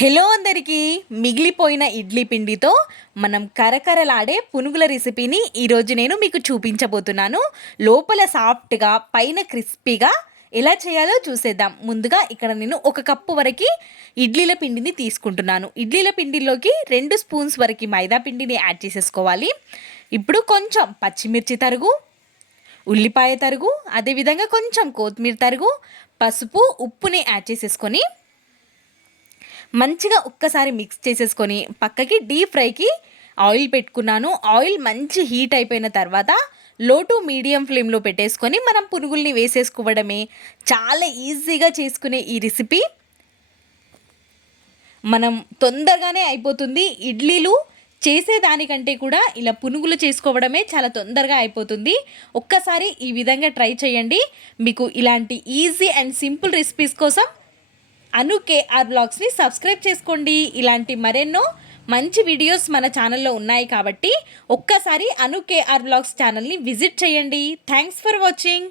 Hello అందరికీ. మిగిలిపోయిన ఇడ్లీ పిండితో మనం కరకరలాడే పునుగుల రెసిపీని ఈరోజు నేను మీకు చూపించబోతున్నాను. లోపల సాఫ్ట్గా పైన క్రిస్పీగా ఎలా చేయాలో చూసేద్దాం. ముందుగా ఇక్కడ నేను 1 కప్పు వరకు ఇడ్లీల పిండిని తీసుకుంటున్నాను. ఇడ్లీల పిండిలోకి 2 స్పూన్స్ వరకు మైదా పిండిని యాడ్ చేసేసుకోవాలి. ఇప్పుడు కొంచెం పచ్చిమిర్చి తరుగు, ఉల్లిపాయ తరుగు, అదేవిధంగా కొంచెం కొత్తిమీర తరుగు, పసుపు, ఉప్పుని యాడ్ చేసేసుకొని మంచిగా ఒక్కసారి మిక్స్ చేసేసుకొని పక్కకి డీప్ ఫ్రైకి ఆయిల్ పెట్టుకున్నాను. ఆయిల్ మంచి హీట్ అయిపోయిన తర్వాత లో టు మీడియం ఫ్లేమ్లో పెట్టేసుకొని మనం పునుగుల్ని వేసేసుకోవడమే. చాలా ఈజీగా చేసుకునే ఈ రెసిపీ మనం తొందరగానే అయిపోతుంది. ఇడ్లీలు చేసేదానికంటే కూడా ఇలా పునుగులు చేసుకోవడమే చాలా తొందరగా అయిపోతుంది. ఒక్కసారి ఈ విధంగా ట్రై చేయండి. మీకు ఇలాంటి ఈజీ అండ్ సింపుల్ రెసిపీస్ కోసం అను కేఆర్ బ్లాగ్స్ని సబ్స్క్రైబ్ చేసుకోండి. ఇలాంటి మరెన్నో మంచి వీడియోస్ మన ఛానల్లో ఉన్నాయి కాబట్టి ఒక్కసారి అను కేఆర్ బ్లాగ్స్ ఛానల్ని విజిట్ చేయండి. Thanks for watching.